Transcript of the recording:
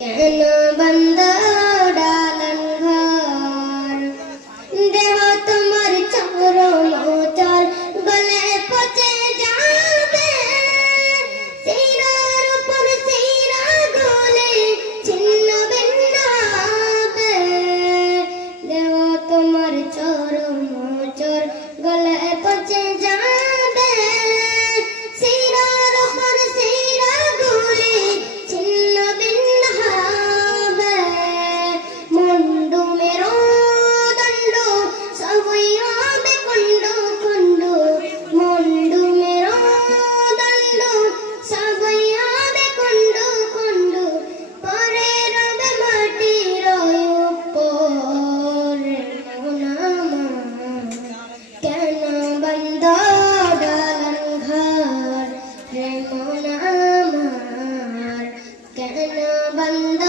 কেন বন্ধ ডালন ঘর, দেহ তোমার চরম চর, গলে পচে যাবে, শিরার উপর শিরা গলে ছিন্ন ভিন্ন হবে। দেহ তোমার চরম চর, গলে পচে যাবে, শিরার উপর শিরা গলে ছিন্ন ভিন্ন হবে। মুন্ডু মেরুদণ্ড সবই হবে খণ্ড খণ্ড, মুন্ডু মেরুদণ্ড সবই হবে খণ্ড খণ্ড, পরে রবে মাটির উপর। মন আমার কেন বন্ধ ডালন ঘর, রে মন আমার কেন বন্ধ